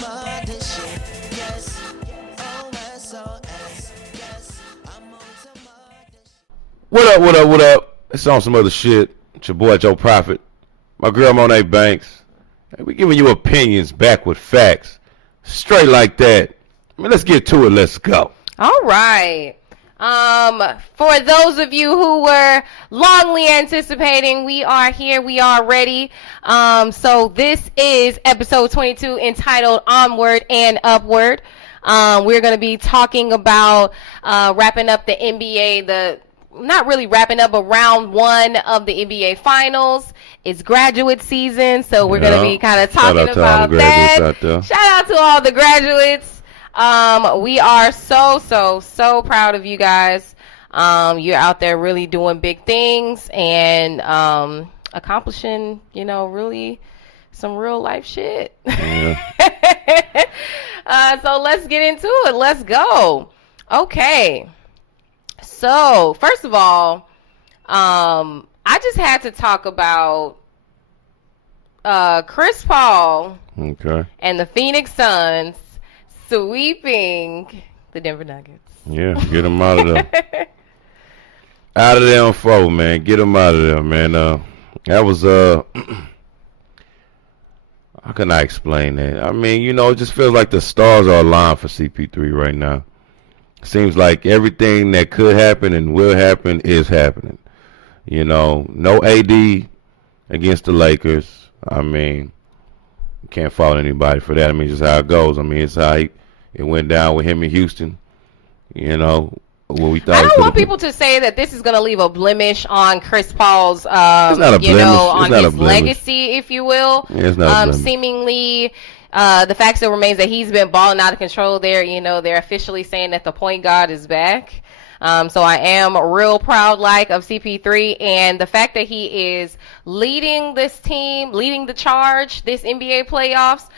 some other shit. Yes, OSOS. Yes, I'm on some other shit. What up? It's on some other shit. It's your boy Joe Prophet. My girl Monet Banks. And we giving you opinions back with facts. Straight like that. I mean, let's get to it. Let's go. All right. For those of you who were longly anticipating, we are here. We are ready. So this is episode 22 entitled Onward and Upward. We're going to be talking about wrapping up the NBA, not really wrapping up, but round one of the NBA Finals. It's graduate season, so we're going to be kind of talking about that. Shout out to all the graduates. We are so proud of you guys. You're out there really doing big things and accomplishing, really some real life shit. Yeah. So let's get into it. Let's go. Okay. So, first of all, I just had to talk about Chris Paul and the Phoenix Suns sweeping the Denver Nuggets. Yeah, get them out of there. Out of there on 4, man. Get them out of there, man. That was, how can I explain that? I mean, it just feels like the stars are aligned for CP3 right now. Seems like everything that could happen and will happen is happening. No AD against the Lakers. I mean, you can't fault anybody for that. I mean, just how it goes. I mean, it's how it went down with him in Houston. What we thought. I don't want people to say that this is going to leave a blemish on Chris Paul's, it's not a blemish. On his legacy, if you will. Yeah, it's not a blemish. Seemingly, the fact still remains that he's been balling out of control there. They're officially saying that the point guard is back. So I am real proud of CP3 and the fact that he is leading this team, leading the charge this NBA playoffs.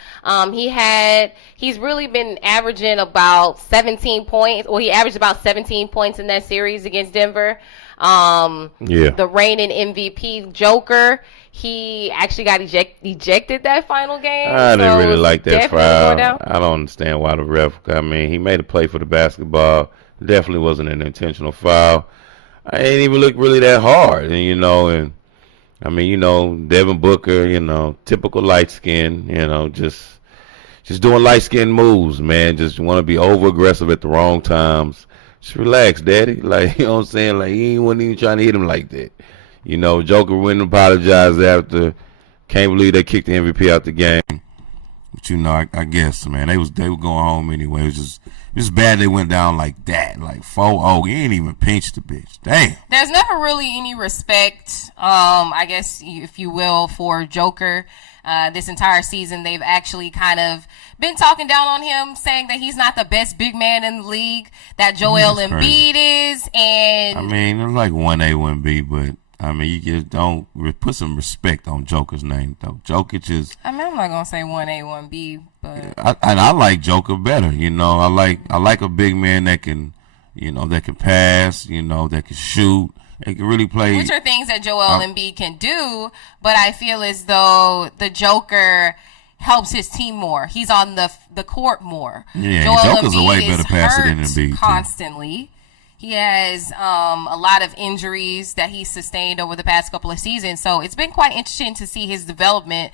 He's really been averaging about 17 points. Well, he averaged about 17 points in that series against Denver. The reigning MVP Joker, he actually got ejected that final game. I didn't really like that foul. I don't understand why the ref. I mean, he made a play for the basketball. Definitely wasn't an intentional foul. I ain't even look really that hard, and I mean, Devin Booker, typical light skin, just doing light skin moves, man. Just want to be over aggressive at the wrong times. Just relax, daddy. Like, what I'm saying? Like, he wasn't even trying to hit him like that. Joker went and apologized after. Can't believe they kicked the MVP out the game. But I guess, man, they were going home anyway. It was just bad they went down like that, like 4-0. He ain't even pinched the bitch. Damn. There's never really any respect, I guess, if you will, for Joker. This entire season, they've actually kind of been talking down on him, saying that he's not the best big man in the league, that Joel Embiid is. And I mean, it's like 1A, 1B, but I mean, you just don't put some respect on Joker's name, though. Jokic is. I mean, I'm not gonna say 1A, 1B, but I like Joker better. I like a big man that can, that can pass, that can shoot, and can really play. Which are things that Joel Embiid can do, but I feel as though the Joker helps his team more. He's on the court more. Yeah, Joel Joker's Embiid a way better passer than Embiid constantly. He has a lot of injuries that he's sustained over the past couple of seasons. So it's been quite interesting to see his development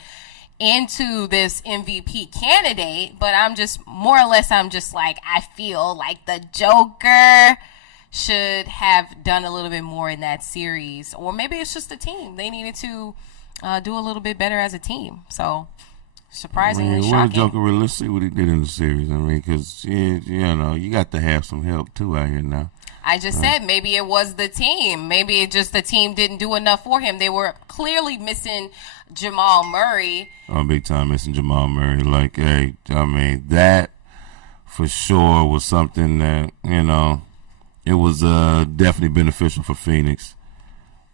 into this MVP candidate. But I'm just like, I feel like the Joker should have done a little bit more in that series. Or maybe it's just the team. They needed to do a little bit better as a team. So surprisingly shocking. What Joker, let's see what he did in the series. I mean, because, you got to have some help, too, out here now. I just said maybe it was the team. Maybe it just the team didn't do enough for him. They were clearly missing Jamal Murray. Oh, big time missing Jamal Murray. Like, hey, I mean, that for sure was something that, it was definitely beneficial for Phoenix.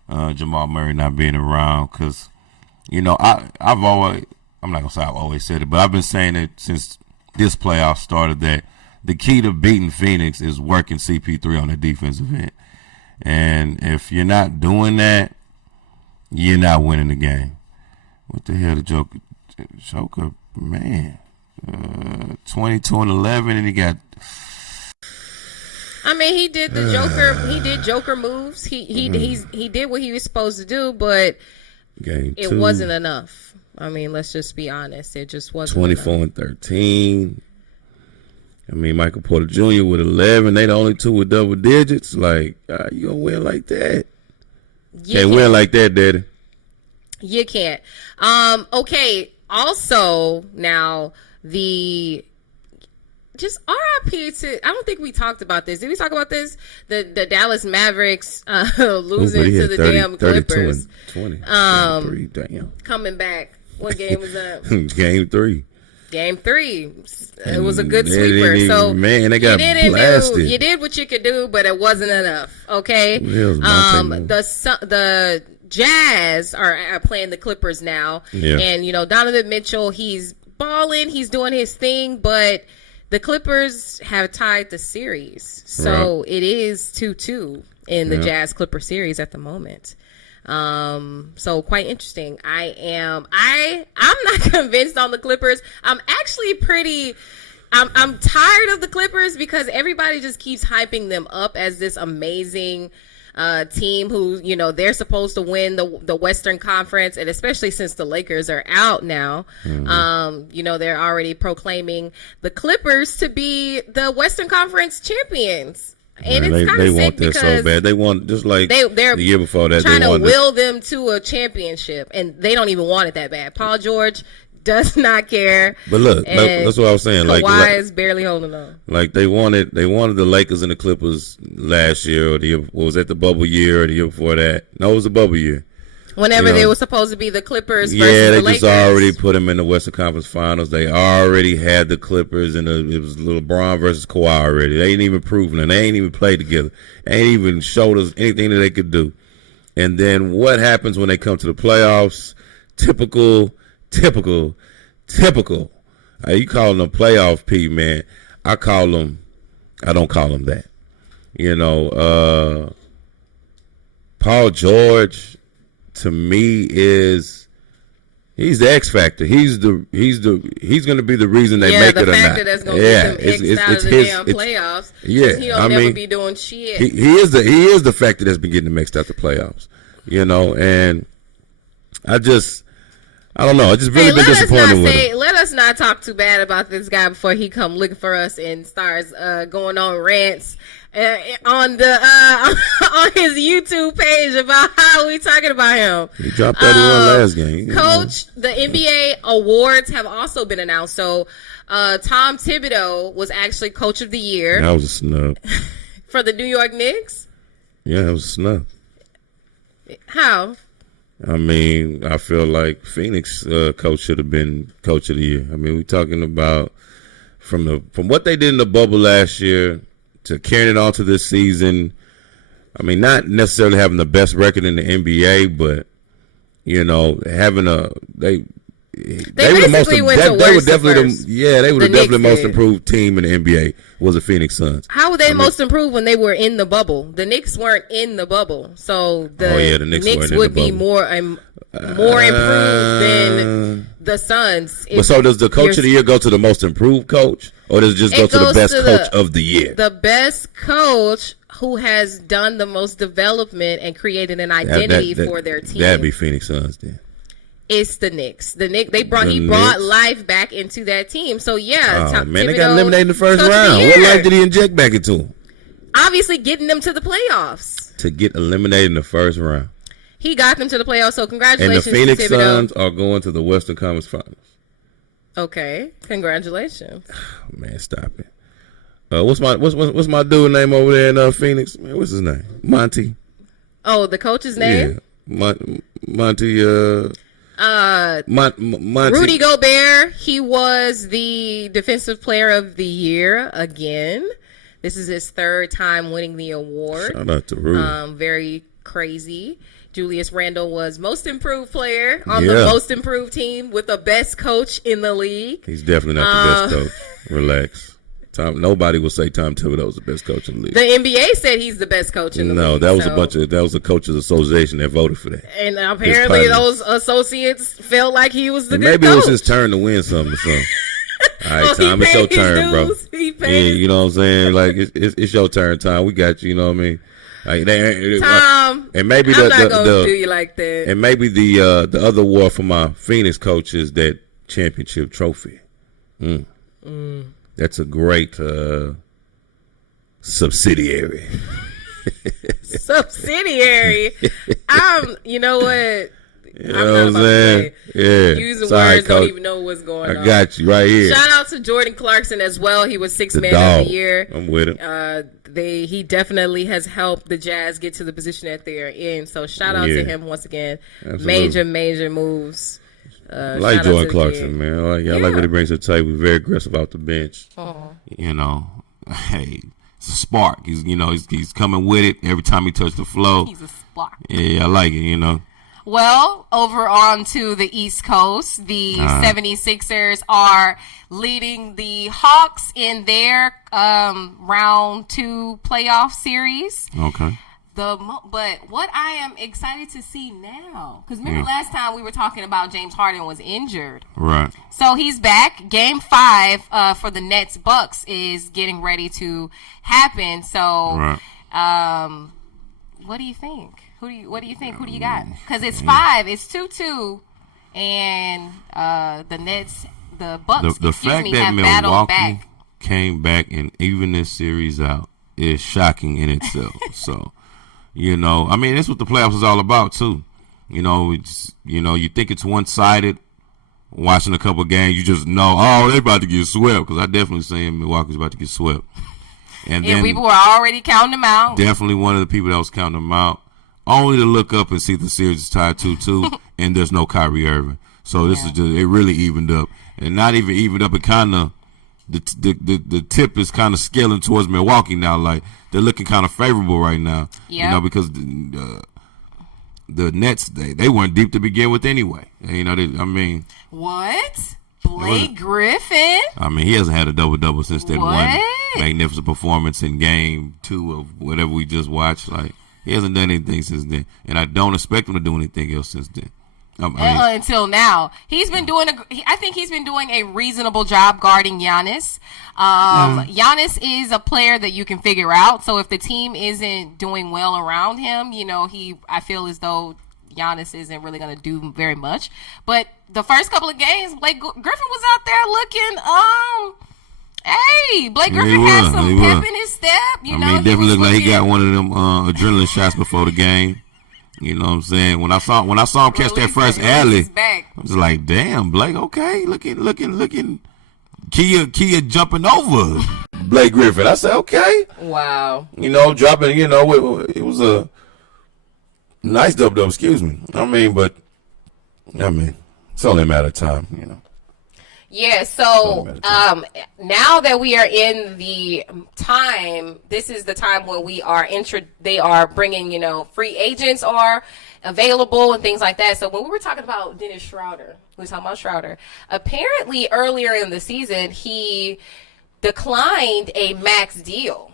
Jamal Murray not being around because, I've always, I'm not going to say I've always said it, but I've been saying it since this playoff started that the key to beating Phoenix is working CP3 on the defensive end. And if you're not doing that, you're not winning the game. What the hell, the Joker, man? 22-11, and he got. I mean, he did the Joker. He did Joker moves. He did what he was supposed to do, but it wasn't enough. I mean, let's just be honest. It just wasn't 24-13. I mean, Michael Porter Jr. with 11. They the only two with double digits. Like, you gonna win like that? Can't win like that, Daddy. You can't. Okay. Also, now just RIP to. I don't think we talked about this. Did we talk about this? The Dallas Mavericks losing to the damn Clippers. 32 and 20. 3, damn. Coming back. What game was that? Game 3. Game 3. It was a good sweeper. So man, they got blasted. You did what you could do, but it wasn't enough. Okay. The Jazz are playing the Clippers now, and Donovan Mitchell, he's balling, he's doing his thing, but the Clippers have tied the series, so it is 2-2 in the Jazz Clipper series at the moment. So quite interesting. I'm not convinced on the Clippers. I'm actually I'm tired of the Clippers because everybody just keeps hyping them up as this amazing team who, they're supposed to win the Western Conference, and especially since the Lakers are out now, they're already proclaiming the Clippers to be the Western Conference champions. And it's kind of sick want this so bad. They want, just like they're the year before that, trying to will them to a championship, and they don't even want it that bad. Paul George does not care. But look, that's what I was saying. Kawhi is barely holding on. Like they wanted the Lakers and the Clippers last year, or the year, what was that, the bubble year, or the year before that? No, it was the bubble year. Whenever they were supposed to be the Clippers versus the Lakers. Yeah, they just already put them in the Western Conference Finals. They already had the Clippers, and it was LeBron versus Kawhi already. They ain't even proven it. They ain't even played together. They ain't even showed us anything that they could do. And then what happens when they come to the playoffs? Typical. You calling them playoff P, man. I don't call them that. Paul George, to me, he's the X factor. He's going to be the reason they make it or not. Yeah, the factor that's going to get them X out of the damn playoffs. Yeah, he'll never be doing shit. He is the factor that's been getting them mixed out the playoffs. And I don't know. I just really been disappointed with him. Let us not talk too bad about this guy before he come looking for us and starts going on rants on his YouTube page about how we talking about him. He dropped 31 last game. Coach, the NBA awards have also been announced. So Tom Thibodeau was actually Coach of the Year. That was a snub. For the New York Knicks? Yeah, it was a snub. How? I mean, I feel like Phoenix coach should have been Coach of the Year. I mean, we're talking about from what they did in the bubble last year to carrying it on to this season. I mean, not necessarily having the best record in the NBA, but having they were the most. They were definitely the most improved team in the NBA. Was the Phoenix Suns? How were they most improved when they were in the bubble? The Knicks weren't in the bubble, so the Knicks would be more improved than the Suns. But so does the Coach of the Year go to the most improved coach, or does it just go to the best coach of the year? The best coach who has done the most development and created an identity for their team. That'd be Phoenix Suns then. It's the Knicks. He brought life back into that team. So yeah, man, they got eliminated in the first round. What life did he inject back into them? Obviously, getting them to the playoffs. To get eliminated in the first round. He got them to the playoffs. So congratulations, and the Phoenix Suns are going to the Western Conference Finals. Okay, congratulations. Oh, man, stop it. What's my dude name over there in Phoenix? Man, what's his name? Monty. Oh, the coach's name? Yeah, Monty. Rudy Gobert, he was the Defensive Player of the Year again. This is his third time winning the award. Shout out to Rudy. Very crazy. Julius Randle was Most Improved Player on the Most Improved team with the best coach in the league. He's definitely not the best coach. Relax. Nobody will say Tom Thibodeau was the best coach in the league. The NBA said he's the best coach in the league. No, that was that was a coaches association that voted for that. And apparently those associates felt like he was the good coach. Maybe it was his turn to win something or something. All right, Tom, it's your turn, bro. Yeah, you know what I'm saying? Like it's your turn, Tom. We got you. You know what I mean? Like Tom, and maybe I'm not gonna do you like that. And maybe the other award for my Phoenix coach is that championship trophy. That's a great subsidiary. Subsidiary. You know what? You know what I'm saying? Yeah. Using words, don't even know what's going on. I got you right here. Shout out to Jordan Clarkson as well. He was Sixth Man of the Year. I'm with him. He definitely has helped the Jazz get to the position that they're in. So shout out to him once again. Absolutely. Major moves. I like Jordan Clarkson, man. I like what he brings to the table. He's very aggressive off the bench. You know, hey, it's a spark. He's coming with it every time he touches the flow. He's a spark. Yeah, I like it, you know. Well, over on to the East Coast, the 76ers are leading the Hawks in their round 2 playoff series. Okay. But what I am excited to see now, because remember last time we were talking about James Harden was injured. Right. So he's back. Game 5 for the Nets Bucks is getting ready to happen. So what do you think? What do you think? Who do you got? Because it's 5. It's 2-2. And the Nets, the Bucks, the fact that Milwaukee came back and even this series out is shocking in itself. So, you know, I mean, that's what the playoffs is all about, too. You know, you think it's one-sided. Watching a couple of games, you just know, they're about to get swept. Because I definitely saying Milwaukee's about to get swept. And then people were already counting them out. Definitely one of the people that was counting them out. Only to look up and see the series is tied 2-2, and there's no Kyrie Irving. So this is just, it really evened up. And not even evened up, it kind of, the tip is kind of scaling towards Milwaukee now. Like, they're looking kind of favorable right now. Yeah. You know, because the Nets, they weren't deep to begin with anyway. You know, What? Blake Griffin? I mean, he hasn't had a double-double since that one magnificent performance in Game 2 of whatever we just watched. Like, he hasn't done anything since then, and I don't expect him to do anything else since then. Until now, he's been doing. I think he's been doing a reasonable job guarding Giannis. Giannis is a player that you can figure out. So if the team isn't doing well around him, you know, I feel as though Giannis isn't really going to do very much. But the first couple of games, Blake Griffin was out there looking. Hey, Blake Griffin had some pep in his step. You know, he definitely looked like he got one of them adrenaline shots before the game. You know what I'm saying? When I saw him catch that first alley, I was like, "Damn, Blake, okay, looking, Kia jumping over Blake Griffin." I said, "Okay, wow." You know, dropping. You know, it was a nice double. Excuse me. I mean, it's only a matter of time. You know. Yeah, so now that we are in the time, this is the time where they are bringing, you know, free agents are available and things like that. So when we were talking about Dennis Schroeder, apparently earlier in the season, he declined a max deal.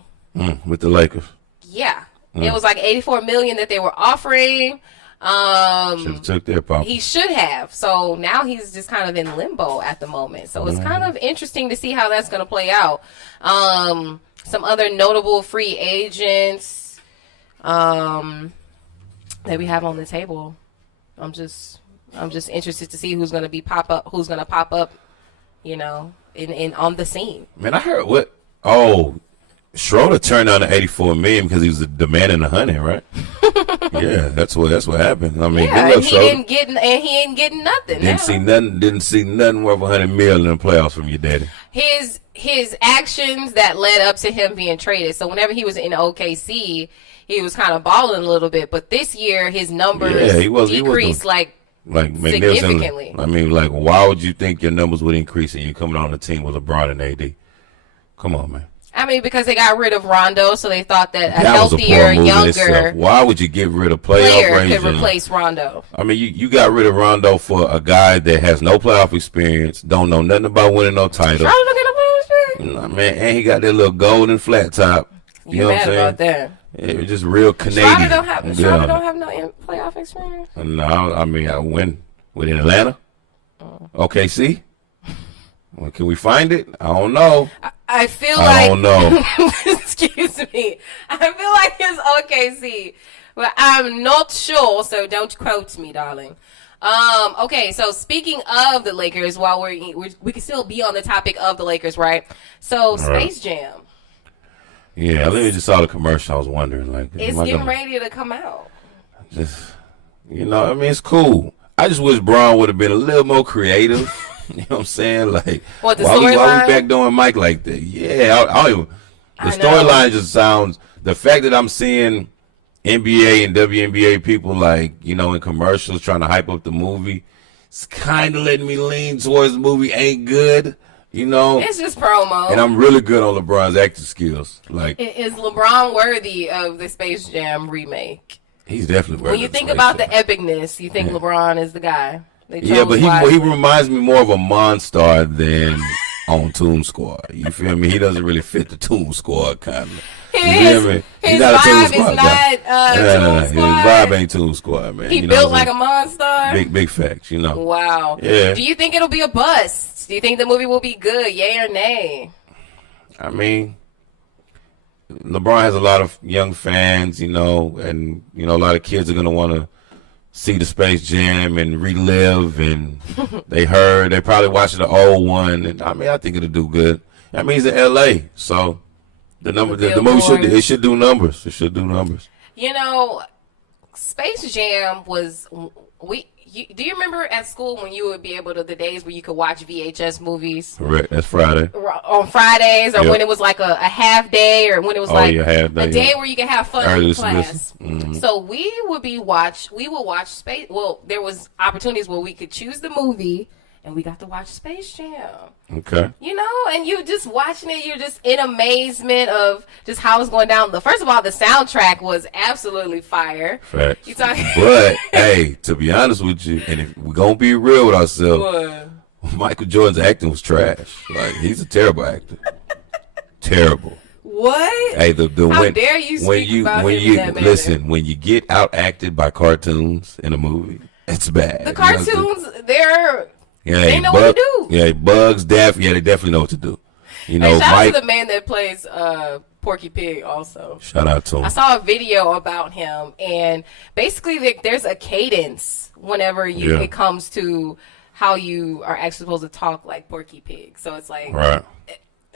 With the Lakers. Yeah. It was like $84 million that they were offering. Should have took their pop. He should have. So now he's just kind of in limbo at the moment. So it's kind of interesting to see how that's going to play out. Some other notable free agents that we have on the table. I'm just interested to see who's going to pop up, you know, in on the scene. Man, I heard what? Oh, Schroeder turned down the $84 million because he was demanding $100, right? Yeah, that's what happened. I mean, he ain't getting nothing. Didn't see nothing worth $100 million in the playoffs from your daddy. His actions that led up to him being traded. So whenever he was in OKC, he was kind of balling a little bit. But this year, his numbers decreased significantly. I mean, like, why would you think your numbers would increase and you coming on the team with LeBron and AD? Come on, man. I mean, because they got rid of Rondo, so they thought that a healthier, younger Why would you get rid of player could replace Rondo? I mean, you got rid of Rondo for a guy that has no playoff experience, don't know nothing about winning no title. Rondo don't get no playoff experience. Man, and he got that little golden flat top. You know what I'm saying? About that? It's just real Canadian. Schroeder don't have no playoff experience. No, I mean, I win within Atlanta. OKC. Well, can we find it? I don't know. I feel I like. don't know. Excuse me. I feel like it's OKC, but I'm not sure. So don't quote me, darling. Okay, so speaking of the Lakers, while we can still be on the topic of the Lakers, right? So Space Jam. Yeah, I literally just saw the commercial. I was wondering, like, it's getting ready to come out. Just, you know, I mean, it's cool. I just wish Braun would have been a little more creative. You know what I'm saying? Like, what, the why we storyline? back doing Mike like that? Yeah, I don't even. The storyline just sounds. The fact that I'm seeing NBA and WNBA people, like, you know, in commercials trying to hype up the movie, it's kind of letting me lean towards the movie ain't good. You know, it's just promo. And I'm really good on LeBron's acting skills. Like, is LeBron worthy of the Space Jam remake? He's definitely worthy. When you think about the epicness, you think LeBron is the guy. Yeah, but he reminds me more of a Monstar than on Toon Squad. You feel me? He doesn't really fit the Toon Squad kind of. His vibe is not Toon Squad. His vibe ain't Toon Squad, man. He built like a Monstar. Big facts, you know. Wow. Yeah. Do you think it'll be a bust? Do you think the movie will be good? Yay or nay? I mean, LeBron has a lot of young fans, you know, and, you know, a lot of kids are going to want to see the Space Jam and relive, and they probably watching the old one, and I mean, I think it'll do good. I mean, he's in L.A., so the movie should do numbers. It should do numbers. You know, Space Jam was do you remember at school when you would be able to, the days where you could watch VHS movies? Correct. That's Friday. On Fridays, or when it was like a half day, or when it was a day where you could have fun in class. Mm-hmm. So we would watch Space. Well, there was opportunities where we could choose the movie, and we got to watch Space Jam. Okay. You know, and you just watching it, you're just in amazement of just how it's going down. First of all, the soundtrack was absolutely fire. Facts. But, hey, to be honest with you, and if we're going to be real with ourselves, Michael Jordan's acting was trash. Like, he's a terrible actor. Terrible. What? Hey, how dare you speak about him in that manner? Listen, when you get out acted by cartoons in a movie, it's bad. The cartoons, they're... Yeah, they know what to do. Yeah, Bugs, Daffy, they definitely know what to do. You know, shout out to the man that plays Porky Pig also. Shout out to him. I saw a video about him, and basically there's a cadence whenever it comes to how you are actually supposed to talk like Porky Pig. So it's like, right.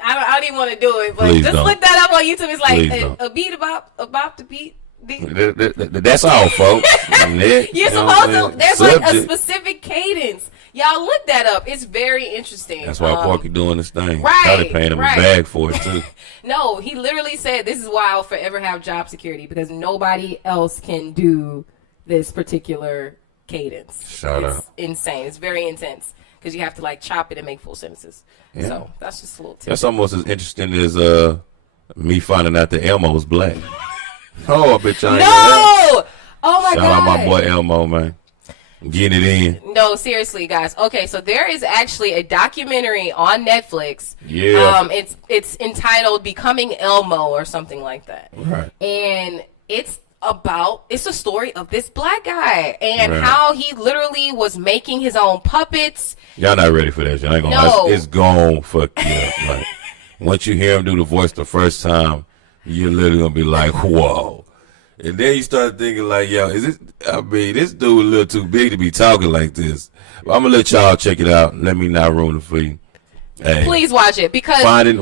I don't even want to do it, but Please just don't. look that up on YouTube. It's like a beat about to beat. That's all, folks. You're supposed to. There's like a specific cadence. Y'all look that up. It's very interesting. That's why Porky doing this thing. Right. Probably paying him a bag for it too. No, he literally said, "This is why I'll forever have job security, because nobody else can do this particular cadence." Shout out. It's insane. It's very intense because you have to like chop it and make full sentences. Yeah. So that's just a little tip. That's almost as interesting as me finding out that Elmo was black. Oh, I bet y'all ain't know that. Oh my God. Shout out my boy Elmo, man. Getting it in. No, seriously, guys. Okay, so there is actually a documentary on Netflix. Yeah. It's entitled "Becoming Elmo" or something like that. Right. And it's a story of this black guy and how he literally was making his own puppets. Y'all not ready for that. Y'all ain't gonna. No. It's gonna fuck you up. Like, once you hear him do the voice the first time, you're literally gonna be like, whoa. And then you start thinking like, yo, this dude a little too big to be talking like this. But I'm gonna let y'all check it out. Let me not ruin it for you. Hey, please watch it, because Finding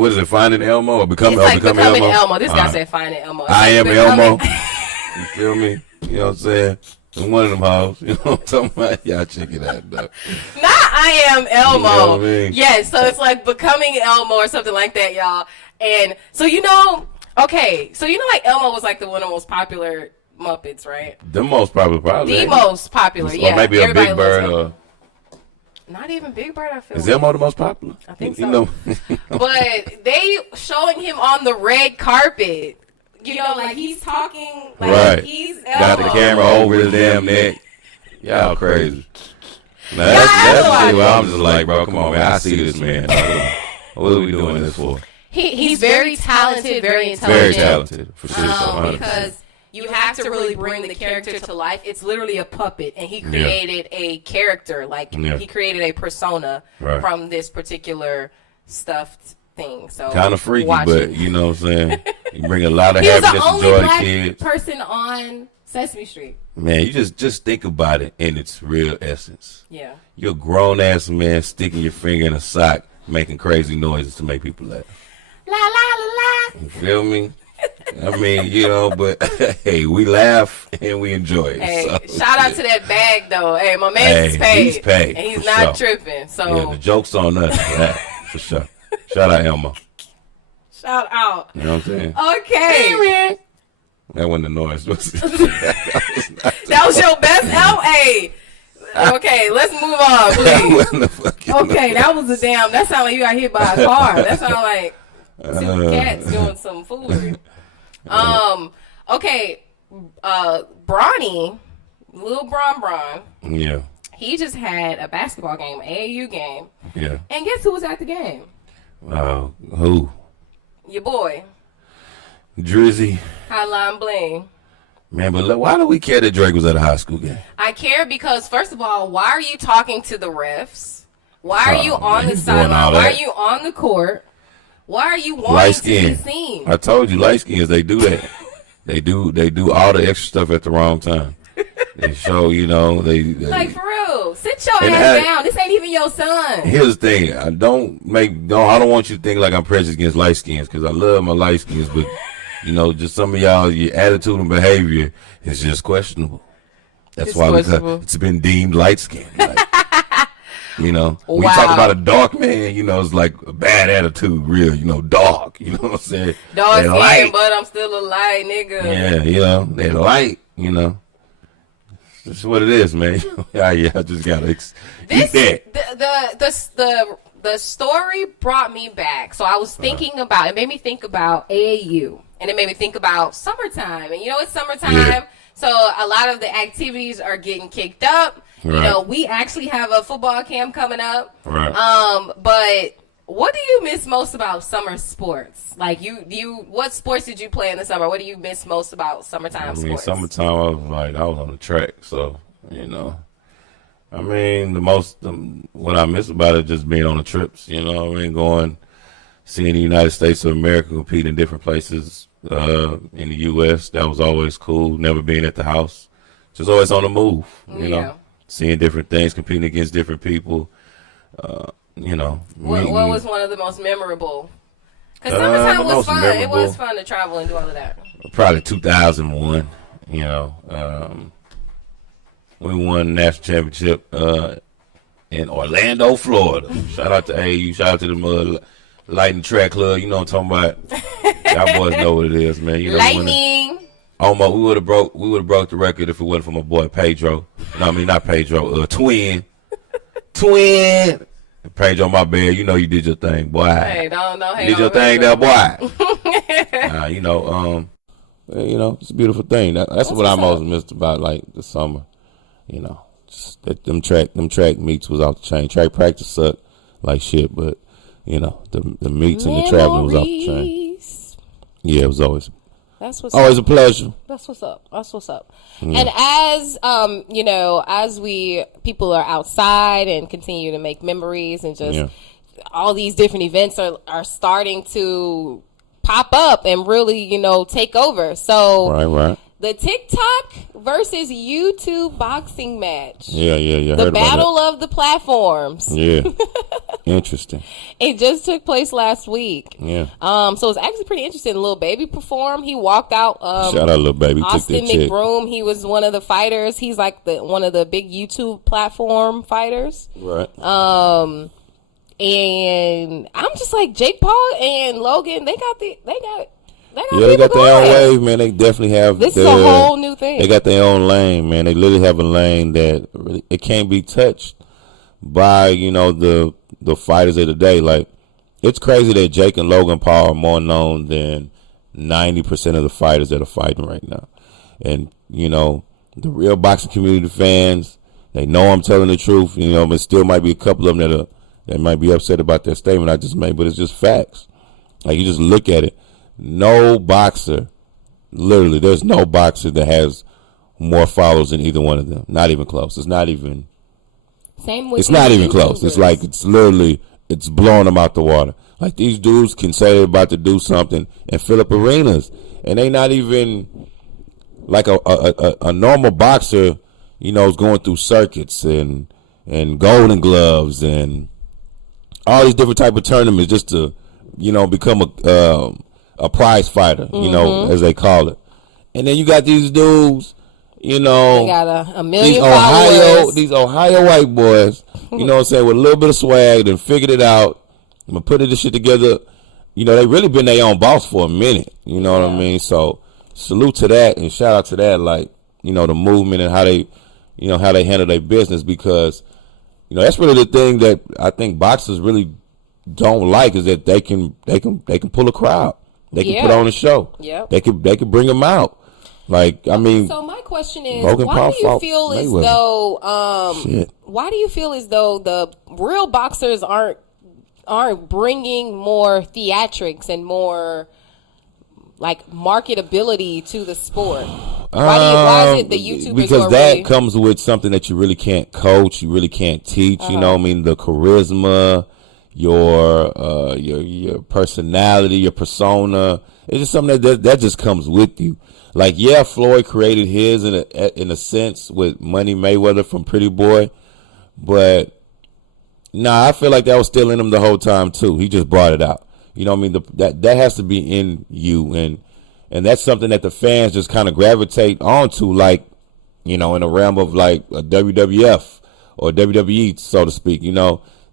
Elmo or Becoming Elmo? This guy said Finding Elmo. I am Elmo. You feel me? You know what I'm saying? I'm one of them hoes. You know what I'm talking about? Y'all check it out, though. Not I am Elmo. You know what I mean? Yes, so it's like Becoming Elmo or something like that, y'all. And so like Elmo was like one of the most popular Muppets, right? The most popular, probably. The most popular, yeah. Or maybe everybody a Big Bird or... Not even Big Bird, I feel. Is Elmo the most popular? I think so. You know? But they showing him on the red carpet. You know, like he's talking, like right. He's Elmo. Got the camera over his damn neck. Y'all crazy. Now, that's where I'm just like, bro, come on, man. I see this, man. What are we doing this for? He's very talented, very intelligent. Very talented, for sure. Because you have to really bring the character to life. It's literally a puppet, and he created a character, like he created a persona from this particular stuffed thing. So kind of freaky, but you know what I'm saying? You bring a lot of happiness and joy to kids. He was the only black person on Sesame Street. Man, you just think about it in its real essence. Yeah. You're a grown-ass man sticking your finger in a sock, making crazy noises to make people laugh. La, la, la, la. You feel me? I mean, you know, but hey, we laugh and we enjoy it. Hey, so, shout out to that bag, though. Hey, my man's paid. He's paid. And he's not tripping. So yeah, the joke's on us for that, for sure. Shout out, Elmo. Shout out. You know what I'm saying? Okay. That wasn't the noise. That was your best LA. Okay, let's move on, please. Okay, that was that sounded like you got hit by a car. That sounded like two cats doing some foolery. Okay, Bronny, little Bron. Yeah. He just had a basketball game, AAU game. Yeah. And guess who was at the game? Who? Your boy. Drizzy. Hotline Bling. Man, but look, why do we care that Drake was at a high school game? I care because, first of all, why are you talking to the refs? Why are you on the sideline? Why are you on the court? Why are you wanting to be seen? I told you, light skins, they do that. they do all the extra stuff at the wrong time. They show, you know, they like, for real, sit your ass down. This ain't even your son. Here's the thing: I don't want you to think like I'm prejudiced against light skins, because I love my light skins, but you know, just some of y'all, your attitude and behavior is just questionable. That's why it's been deemed light skin. Like, you know, when you talk about a dark man, you know, it's like a bad attitude, real, you know, dark. You know what I'm saying? Dark skin, but I'm still a light nigga. Yeah, you know, they're light. You know. That's what it is, man. I just gotta eat that. The story brought me back. So I was thinking about it. Made me think about AAU, and it made me think about summertime. And you know, it's summertime, so a lot of the activities are getting kicked up. Right. You know, we actually have a football camp coming up. Right. But what do you miss most about summer sports? Like, what sports did you play in the summer? What do you miss most about summertime sports? Summertime, I was on the track, so, you know. I mean, what I miss about it just being on the trips, you know. I mean, seeing the United States of America compete in different places in the U.S., that was always cool. Never being at the house. Just always on the move, you know. Seeing different things, competing against different people. You know, what was one of the most memorable? Because summertime was fun. It was fun to travel and do all of that. Probably 2001. You know, we won the national championship in Orlando, Florida. Shout out to AU. Shout out to the Lightning Track Club. You know what I'm talking about? Y'all boys know what it is, man. You know, Lightning. Almost, we would have broke the record if it wasn't for my boy Pedro. No, I mean not Pedro. Twin. Pedro, my bad. You know you did your thing, boy. Hey, don't you did your thing, there, boy. You know, it's a beautiful thing. That's what I most missed about like the summer. You know, just that them track meets was off the chain. Track practice sucked like shit, but you know the meets and the traveling was off the chain. Yeah, it was always. That's what's always a pleasure. That's what's up. And as you know, as people are outside and continue to make memories and just all these different events are starting to pop up and really, you know, take over. So right. The TikTok versus YouTube boxing match. Yeah. The battle of the platforms. Yeah. Interesting. It just took place last week. Yeah. So it's actually pretty interesting. Lil Baby performed. He walked out. Shout out Lil Baby. Austin McBroom. He was one of the fighters. He's like one of the big YouTube platform fighters. Right. And I'm just like, Jake Paul and Logan. They got they got their own wave, man. They definitely have. This is a whole new thing. They got their own lane, man. They literally have a lane that really, it can't be touched by, you know, the fighters of the day. Like, it's crazy that Jake and Logan Paul are more known than 90% of the fighters that are fighting right now. And, you know, the real boxing community fans, they know I'm telling the truth. You know, but still might be a couple of them that might be upset about that statement I just made, but it's just facts. Like, you just look at it. No boxer Literally, there's no boxer that has more followers than either one of them. Not even close. It's not even. Same with. It's not even close. It's like it's literally it's blowing them out the water. Like these dudes can say they're about to do something and fill up arenas, and they not even like a normal boxer. Is going through circuits and Golden Gloves and all these different type of tournaments just to become a prize fighter. As they call it. And then you got these dudes. They got a million followers. These Ohio white boys, what I'm saying, with a little bit of swag, and figured it out. I'm gonna put this shit together. They really been their own boss for a minute. You know what I mean? So salute to that and shout out to that, like, the movement and how they handle their business, because, that's really the thing that I think boxers really don't like, is that they can pull a crowd. They can put on a show. Yeah. They can bring them out. Like, I mean, so my question is, Logan why Paul do you feel as Mayweather. though why do you feel as though the real boxers aren't bringing more theatrics and more like marketability to the sport? Why is it the YouTubers because that comes with something that you really can't coach, you really can't teach. The charisma, your personality, your persona. It's just something that just comes with you. Like, Floyd created his in a sense with Money Mayweather from Pretty Boy, but I feel like that was still in him the whole time too. He just brought it out. That has to be in you, and that's something that the fans just kind of gravitate onto, like, in the realm of like a WWF or WWE, so to speak.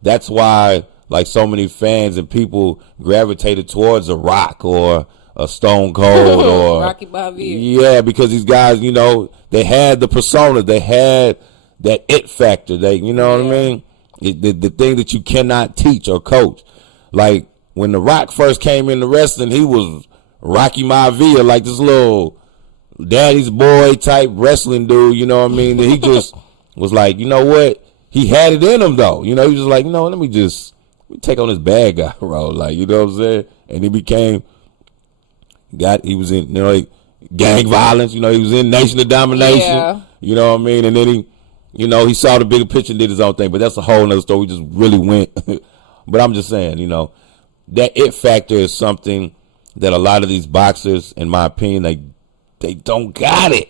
That's why like so many fans and people gravitated towards a Rock or a Stone Cold or Rocky Bobby. Yeah, because these guys, they had the persona, they had that it factor. They, what I mean? The thing that you cannot teach or coach. Like when The Rock first came into wrestling, he was Rocky Maivia, like this little daddy's boy type wrestling dude. You know what I mean? And he just was like, you know what? He had it in him though. He was just like, let me take on this bad guy role. Like, you know what I'm saying? And he became. He was in, like gang violence. He was in Nation of Domination. Yeah. You know what I mean? And then he, he saw the bigger picture and did his own thing. But that's a whole nother story. We just really went. But I'm just saying, that it factor is something that a lot of these boxers, in my opinion, they don't got it.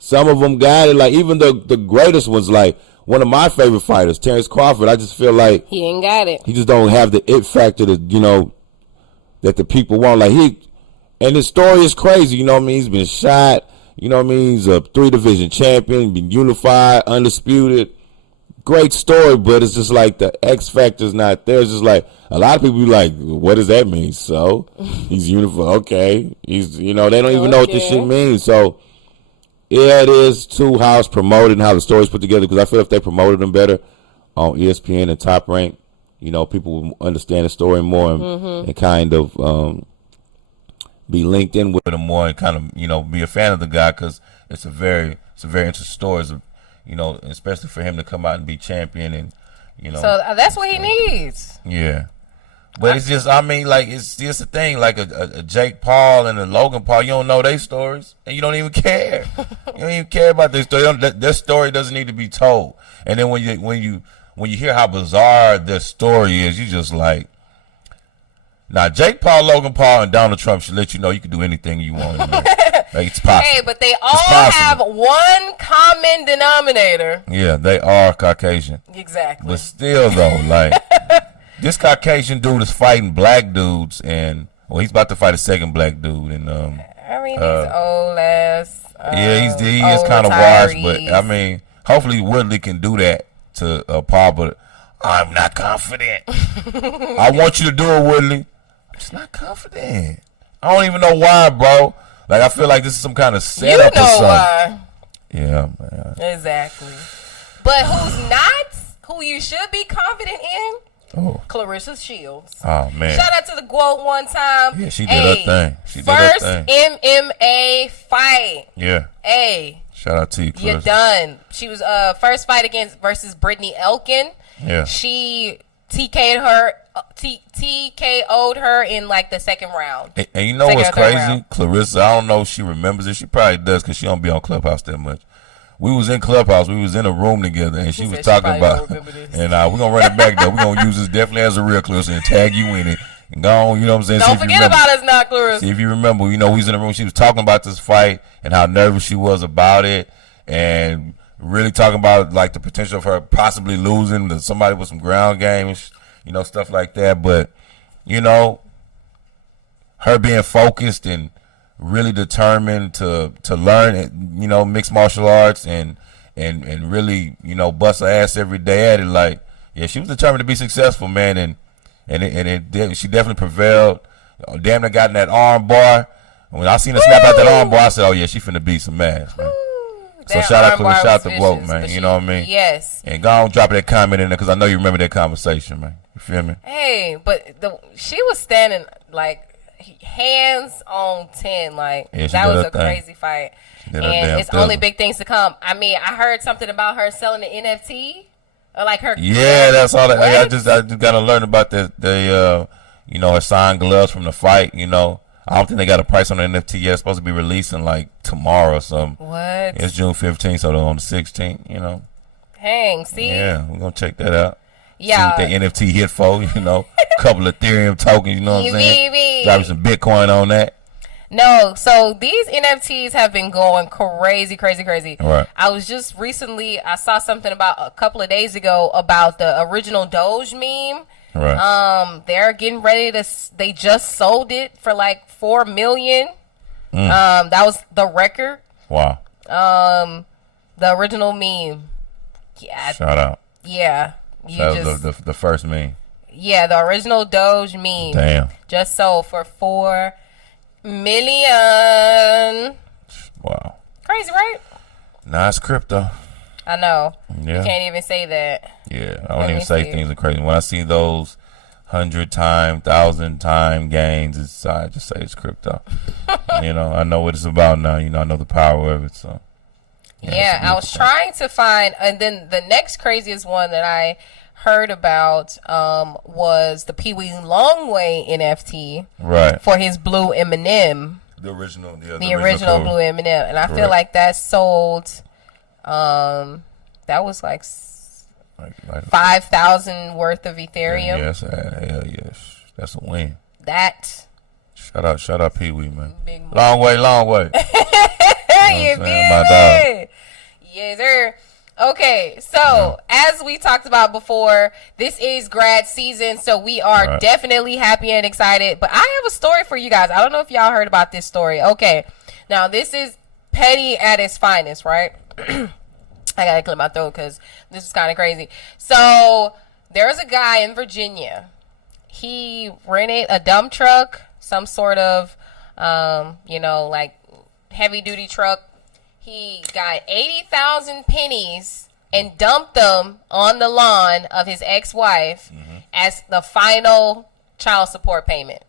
Some of them got it. Like even the greatest ones, like one of my favorite fighters, Terrence Crawford. I just feel like he ain't got it. He just don't have the it factor that that the people want. Like and his story is crazy, He's been shot, He's a 3-division champion, been unified, undisputed. Great story, but it's just like the X factor's not there. It's just like a lot of people be like, what does that mean? So he's unified. Okay. He's, they don't even know what this shit means. So it is too how it's promoted and how the story's put together, because I feel if they promoted them better on ESPN and Top Rank, people will understand the story more and kind of, be linked in with him more and kind of, be a fan of the guy, because it's a very interesting story, especially for him to come out and be champion and, So that's what he needs. Yeah. But it's just, it's just a thing, like a Jake Paul and a Logan Paul, you don't know their stories, and you don't even care. You don't even care about their story. Their story doesn't need to be told. And then when you hear how bizarre their story is, you just like, now, Jake Paul, Logan Paul, and Donald Trump should let you know you can do anything you want. Like, it's possible. Hey, but they all have one common denominator. Yeah, they are Caucasian. Exactly. But still, though, like, this Caucasian dude is fighting black dudes, and he's about to fight a second black dude. And he's old ass. He is kind of washed, but hopefully Woodley can do that to Paul. But I'm not confident. I want you to do it, Woodley. Just not confident. I don't even know why, bro. Like, I feel like this is some kind of setup or something. You know why. Yeah, man. Exactly. But who's not? Who you should be confident in? Oh. Clarissa Shields. Oh, man. Shout out to the GWOAT one time. Yeah, she did her thing. First MMA fight. Yeah. Hey. Shout out to you, Clarissa. You're done. She was first fight versus Brittany Elkin. Yeah. She TKO'd her in like the second round. And you know what's crazy? Clarissa, I don't know if she remembers it. She probably does because she don't be on Clubhouse that much. We was in Clubhouse. We was in a room together, and she was talking about. And we're gonna run it back though. We're gonna use this definitely as a real Clarissa and tag you in it. And go on, you know what I'm saying? Don't forget about us now, Clarissa. See if you remember, we was in the room. She was talking about this fight and how nervous she was about it, and really talking about like the potential of her possibly losing to somebody with some ground game, and, stuff like that. But her being focused and really determined to learn, mixed martial arts and really, bust her ass every day at it. Like, yeah, she was determined to be successful, man, and she definitely prevailed. Damn near got in that arm bar. When I seen her snap out that arm bar, I said, "Oh yeah, she finna beat some ass, man." So shout out to GWOAT, man. You know what I mean? Yes. And go on, drop that comment in there because I know you remember that conversation, man. You feel me? Hey, but she was standing like hands on 10, like that was a crazy fight, and it's only big things to come. I mean, I heard something about her selling the NFT, or like her. Yeah, that's all. I just got to learn about that. Her signed gloves from the fight. I don't think they got a price on the NFT yet. It's supposed to be releasing like tomorrow or something. What? It's June 15th, so on the 16th. Hang, see. Yeah, we're gonna check that out. Yeah. See what that NFT hit for. Couple of Ethereum tokens. You know what I'm saying? Dropping some Bitcoin on that. No, so these NFTs have been going crazy. Right. I was just recently, I saw something about a couple of days ago about the original Doge meme. Right. They're getting ready they just sold it for like $4 million. That was the record. Wow. The original meme. Yeah. Shout out. Yeah. That was the first meme. Yeah, the original Doge meme. Damn. Just sold for $4 million. Wow. Crazy, right? Nah, it's crypto. I know. Yeah. You can't even say that. Yeah, I don't even say things are crazy. When I see those 100-time, 1,000-time gains, I just say it's crypto. I know what it's about now. I know the power of it. So. Yeah, I was trying to find, and then the next craziest one that I heard about was the Pee Wee Longway NFT, right? For his blue M&M, the original blue M&M, and I feel like that sold. That was like 5,000 worth of Ethereum. Yes, hell yes, that's a win. That. Shout out Pee Wee, man. Long way. You feel me? Yes, sir. Okay, so as we talked about before, this is grad season, so we are definitely happy and excited. But I have a story for you guys. I don't know if y'all heard about this story. Okay, now this is petty at its finest, right? I gotta clear my throat because this is kind of crazy. So there's a guy in Virginia. He rented a dump truck, some sort of, like heavy duty truck. He got 80,000 pennies and dumped them on the lawn of his ex-wife as the final child support payment.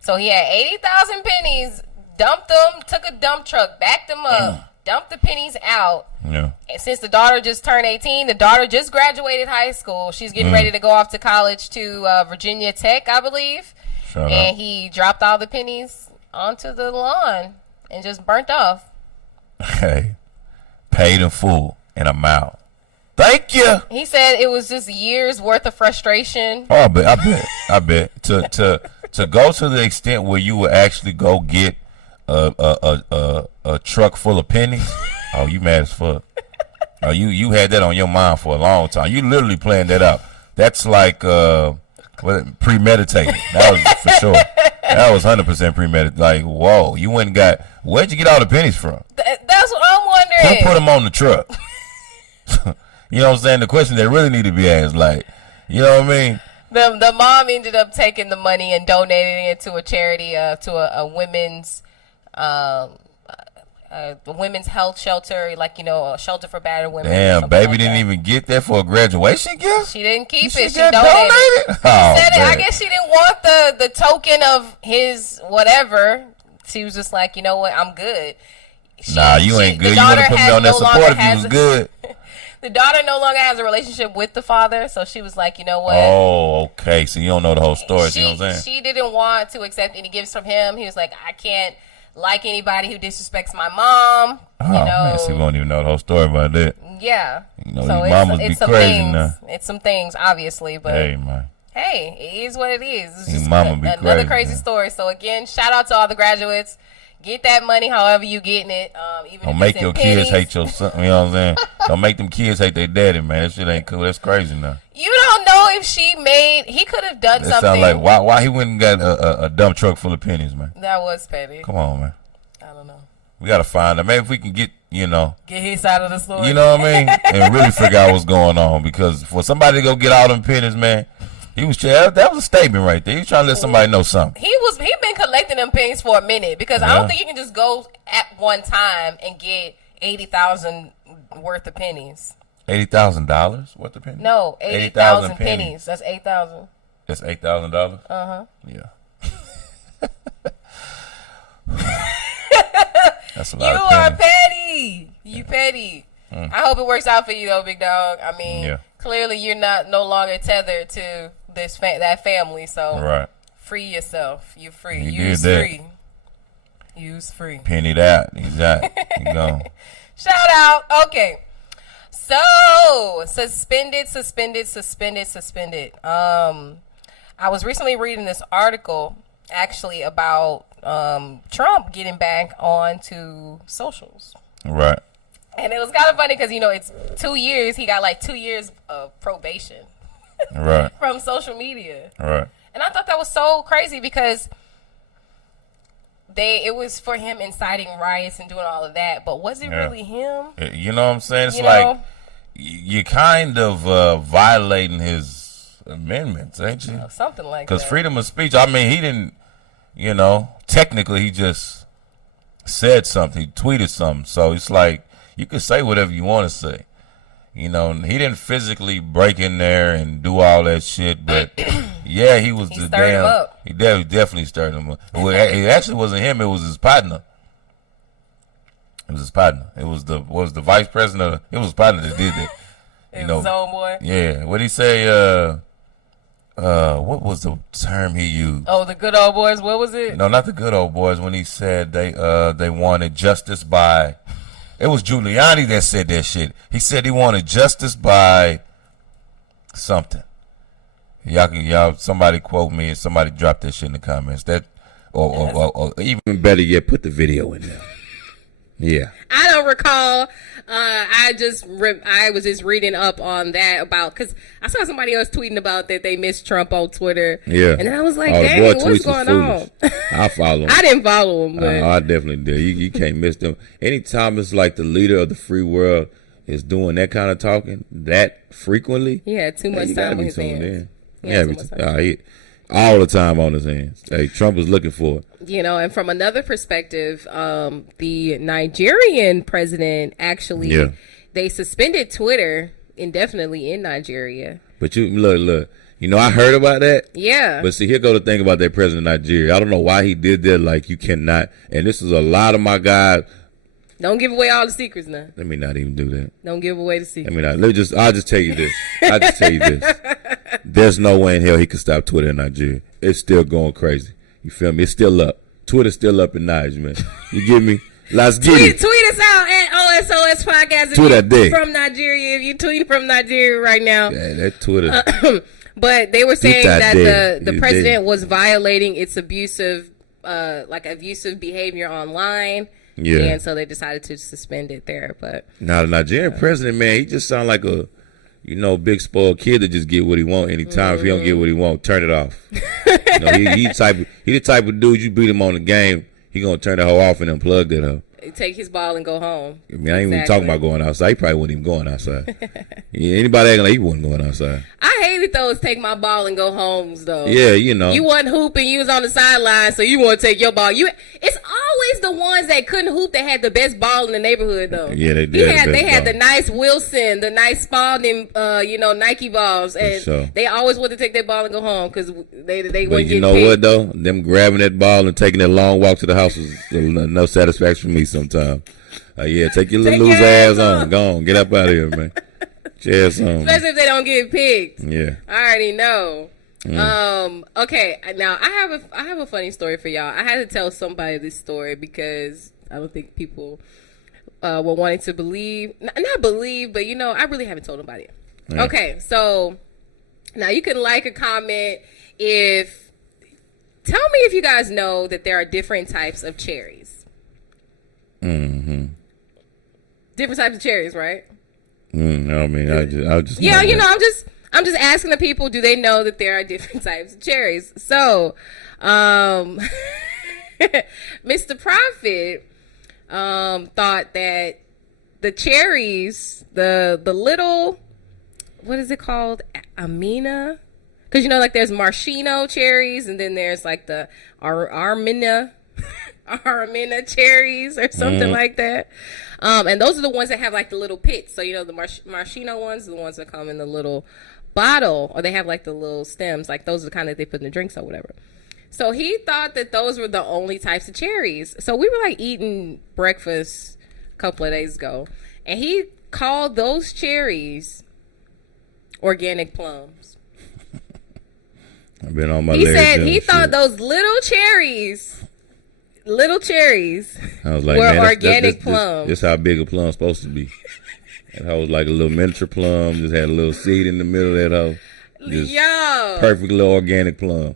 So he had 80,000 pennies, dumped them, took a dump truck, backed them up, dumped the pennies out. Yeah. And since the daughter just turned 18, the daughter just graduated high school. She's getting ready to go off to college to Virginia Tech, I believe. And he dropped all the pennies onto the lawn and just burnt off. Hey, paid in full, and I'm out. Thank you. He said it was just years worth of frustration. Oh, I bet. To go to the extent where you would actually go get a truck full of pennies. Oh, you mad as fuck. Oh, you had that on your mind for a long time. You literally planned that out. That's like premeditated. That was for sure. That was 100% premeditated. Like, whoa, you went and got. Where'd you get all the pennies from? That's what I'm wondering. Who put them on the truck? You know what I'm saying? The question that really need to be asked, like, you know what I mean? The mom ended up taking the money and donating it to a charity, to a women's health shelter, like, a shelter for battered women. Damn, baby didn't even get that for a graduation gift? She didn't keep it. She donated. Oh, said it. I guess she didn't want the token of his whatever. She was just like, you know what, I'm good. You ain't good. You want to put me on that support if you was good. The daughter no longer has a relationship with the father, so she was like, you know what? Oh, okay. So you don't know the whole story. You know what I'm saying? She didn't want to accept any gifts from him. He was like, I can't like anybody who disrespects my mom. Oh, man, so we don't even know the whole story about that. Yeah. You know, so these mamas be some crazy things. now. It's some things, obviously, but Hey, man. hey, it is what it is. It's These just mama be another crazy, crazy man. story. So again, shout out to all the graduates. Get that money however you getting it. Even Don't if make it's in your pennies. kids hate your son. You know what I'm saying? Don't make them kids hate their daddy, man. That shit ain't cool. That's crazy now. You don't know if he could have done That something. sound like why he went and got a dump truck full of pennies, man. That was petty. Come on, man. I don't know. We gotta find him. Maybe if we can get, Get his side of the story. you know what I mean, and really figure out what's going on. Because for somebody to go get all them pennies, man, that was a statement right there. He was trying to let somebody know something. He been collecting them pennies for a minute because I Yeah. don't think you can just go at one time and get 80,000 worth of pennies. $80,000 worth of pennies? No, 80,000 pennies. That's 8,000. That's $8,000. Uh-huh. Yeah. That's a You lot of are pennies. petty. You petty. I hope it works out for you though, big dog. I mean, Yeah. clearly you're no longer tethered to that family, so Right. free yourself. You're free. You Use did that. free. Use free. Penny that. He's out. He gone. Shout out. Okay. So suspended. I was recently reading this article actually about Trump getting back onto socials. Right. And it was kind of funny because, it's 2 years. He got like 2 years of probation Right. from social media. Right. And I thought that was so crazy because it was for him inciting riots and doing all of that. But was it Yeah. really him? You know what I'm saying? It's You like know? you're kind of violating his amendments, ain't you? Something like that. Because freedom of speech, I mean, he didn't, technically he just said something. He tweeted something. So it's like you can say whatever you want to say. He didn't physically break in there and do all that shit, but yeah, he was He the stirred him damn. up. He definitely stirred him up. Well, it actually wasn't him. It was his partner. It was his partner. It was the vice president. It was his partner that did it. It was his own boy. Yeah. What did he say? What was the term he used? Oh, the good old boys. What was it? No, not the good old boys. When he said they wanted justice by, it was Giuliani that said that shit. He said he wanted justice by something. Y'all, somebody quote me and somebody drop that shit in the comments. That, or even better yet, put the video in there. Yeah. I don't recall. I was just reading up on that because I saw somebody else tweeting about that they missed Trump on Twitter. Yeah. And I was like, Oh, the dang, boy what's tweets going was on? I follow him. I didn't follow him, but I definitely did. You can't miss them. Anytime it's like the leader of the free world is doing that kind of talking that frequently, he had too much you gotta time on be his tuned hands. in. He had too much time. He all the time on his hands. Hey, Trump was looking for it. And from another perspective, the Nigerian president actually, they suspended Twitter indefinitely in Nigeria. But you look. I heard about that. Yeah. But see, here go the thing about that president of Nigeria. I don't know why he did that. Like, you cannot. And this is a lot of my guys. Don't give away all the secrets now. Let me not even do that. Don't give away the secrets. I'll just tell you this. There's no way in hell he could stop Twitter in Nigeria. It's still going crazy. You feel me? It's still up. Twitter's still up in Nigeria, man. You get me? Let's get it. Tweet us out at OSOS Podcast if you're from Nigeria. If you tweet from Nigeria right now. Yeah, that Twitter. But they were saying that the president was violating its abusive behavior online. Yeah. And so they decided to suspend it there. But now the Nigerian president, man, he just sound like a, big spoiled kid that just get what he want anytime. If he don't get what he want, turn it off. He the type of dude you beat him on the game, he gonna turn the hoe off and unplug that hoe. Take his ball and go home. I mean, I ain't even talking about going outside. He probably wasn't even going outside. Anybody acting like he wasn't going outside. I hated those take my ball and go homes though. Yeah, You wasn't hooping, you was on the sideline, so you want to take your ball. It's always the ones that couldn't hoop that had the best ball in the neighborhood though. Yeah, they did. They had the nice Wilson, the nice Spalding, Nike balls, and they always wanted to take their ball and go home because they But wouldn't you get know picked. what though? Them grabbing that ball and taking that long walk to the house was no satisfaction for me sometimes. Yeah, take your little loser ass on. Go on. Get up out of here, man. Chance on. Especially if they don't get picked. Yeah. I already know. Okay, now I have a funny story for y'all. I had to tell somebody this story because I don't think people were wanting to believe. Not believe, but I really haven't told nobody. Yeah. Okay, so now you can like a comment if. Tell me if you guys know that there are different types of cherries. Mm-hmm. Different types of cherries, right? I mean, I just. Yeah, I'm just asking the people, do they know that there are different types of cherries? So, Mr. Prophet thought that the cherries, the little, what is it called? Amina? Because, like there's maraschino cherries and then there's like the Armina cherries or something like that. And those are the ones that have like the little pits. So, the maraschino ones are the ones that come in the little bottle, or they have like the little stems. Like those are the kind that they put in the drinks or whatever. So he thought that those were the only types of cherries. So we were like eating breakfast a couple of days ago, and he called those cherries organic plums. I've been on my. He said he thought those little cherries I was like, were man, organic plums. That's how big a plum's supposed to be. That hoe was like a little miniature plum, just had a little seed in the middle of that hoe. Just perfect little organic plum.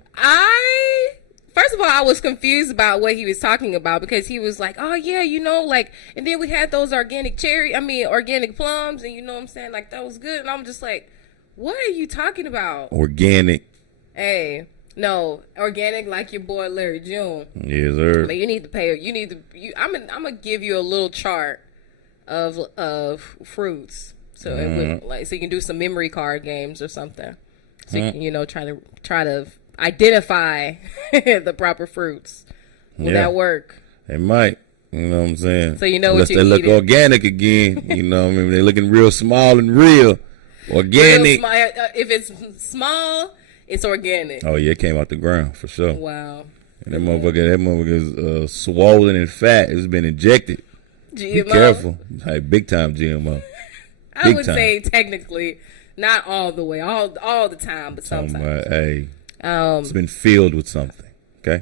First of all, I was confused about what he was talking about because he was like, oh yeah, and then we had those organic plums, and you know what I'm saying? Like that was good. And I'm just like, what are you talking about? Organic. Hey, no, organic like your boy Larry June. Yes, sir. Like you need to pay. I'm gonna give you a little chart of fruits, so it would, so you can do some memory card games or something. So you can try to identify the proper fruits. Will that work? It might. You know what I'm saying? So Unless what you they look organic again. You know what I mean? They're looking real small and real. Organic. If it's small, it's organic. Oh yeah, it came out the ground for sure. Wow. And that motherfucker is swollen and fat. It's been injected. GMO. Be careful. Like big time GMO. I would say technically not all the way, all the time, but sometimes. Hey, it's been filled with something. Okay.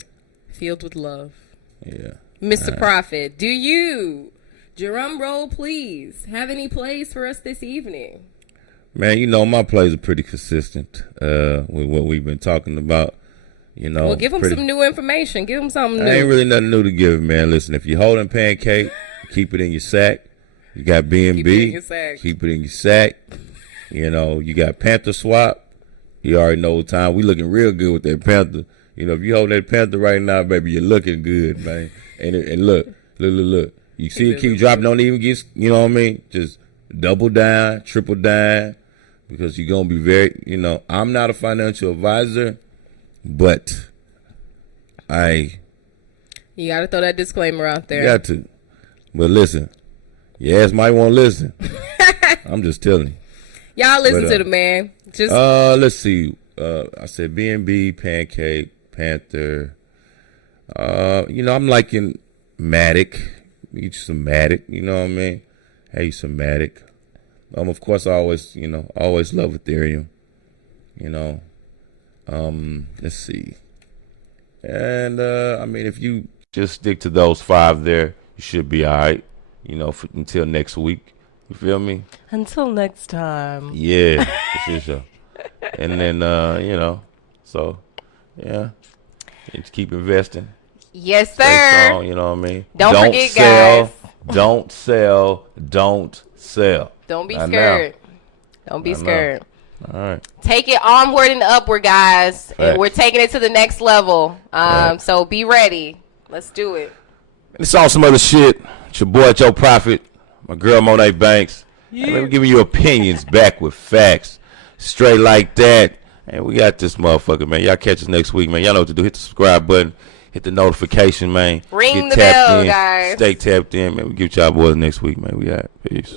Filled with love. Yeah. Mr. Prophet, do you, drum roll please, have any plays for us this evening? Man, my plays are pretty consistent with what we've been talking about. Well, give them some new information. Give them something new. Ain't really nothing new to give, man. Listen, if you're holding pancake, keep it in your sack. You got B&B, keep it in your sack. You got Panther swap. You already know what time. We looking real good with that Panther. If you hold that Panther right now, baby, you're looking good, man. And look. You see it keep dropping. Don't even get, you know what I mean? Just double down, triple down, because you're going to be very, I'm not a financial advisor, but you got to throw that disclaimer out there. Got to. But listen, your ass might want to listen. I'm just telling you. Y'all listen to the man. Just let's see. I said B&B, Pancake, Panther. I'm liking Matic. Eat you some Matic. You know what I mean? Hey, some Matic. Of course, I always love Ethereum. Let's see. And if you just stick to those 5 there, you should be all right. Until next week. You feel me? Until next time. Yeah, for sure. And then, so, yeah. Just keep investing. Yes, sir. Stay strong, you know what I mean? Don't forget, sell, guys. Don't sell. Don't sell. Don't be scared. Don't be scared. All right. Take it onward and upward, guys. And we're taking it to the next level. So be ready. Let's do it. It's all some other shit. It's your boy, Joe Prophet. My girl, Monet Banks. Yeah. Let me give you opinions back with facts. Straight like that. And we got this motherfucker, man. Y'all catch us next week, man. Y'all know what to do. Hit the subscribe button. Hit the notification, man. Ring the bell, guys. Stay tapped in, man. We give y'all boys next week, man. We out. Peace.